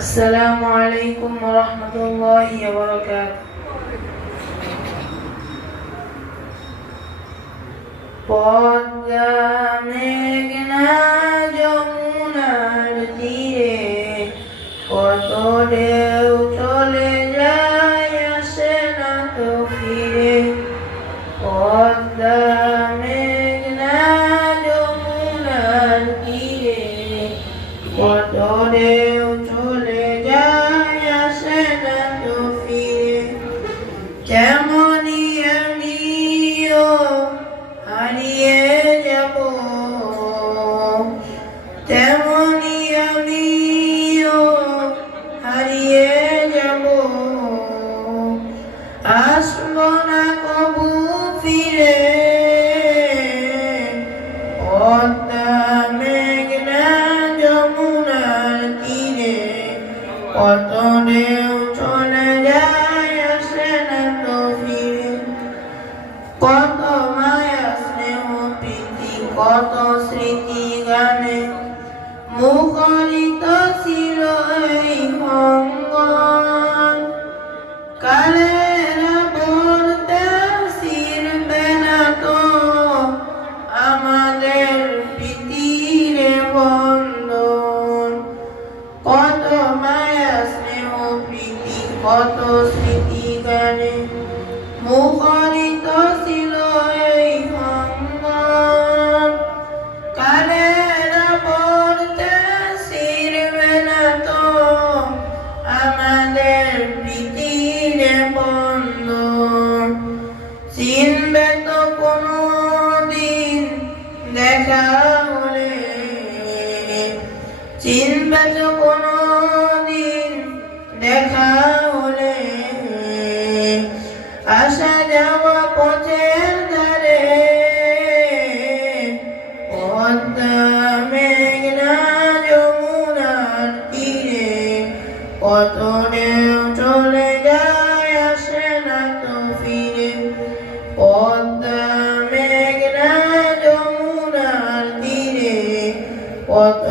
السلام عليكم ورحمة الله وبركاته. পদ্মা মেঘনা যমুনার তীরে কত ঢেউ চলে যায় আসে না তো ফিরে। পদ্মা মেঘনা যমুনার তীরে কত ঢেউ চলে যায় আসে না তো ফিরে। তেমনি আমিও হারিয়ে যাব, তেমনি আমিও হারিয়ে যাব, আসব না কবু ফিরে। পদ্মা মেঘনা যমুনার তীরে কত ঢেউ চলে যায় আসে না তো ফিরে। কত মায়া স্নেহ প্রীতি কত স্মৃতি গানে মুখরিত ছিল এই অঙ্গন। কালের আবর্তে ছিড়বে না তো আমাদের প্রীতির বন্ধন। কত মায়া স্নেহ প্রীতি কত স্মৃতি গানে মুখরিত ছিল এই অঙ্গন। কালের আবর্তে ছিড়বে না তো আমাদের প্রীতির বন্ধন। চিনবে তো কোনো দিন দেখা হলে, চিনবে তো কোনো দিন দেখা হলে, আসা যাওয়া পথের ধারে। পদ্মা মেঘনা যমুনার তীরে কত ঢেউ চলে যায় আসে না তো ফিরে। পদ্মা মেঘনা যমুনার তীরে কত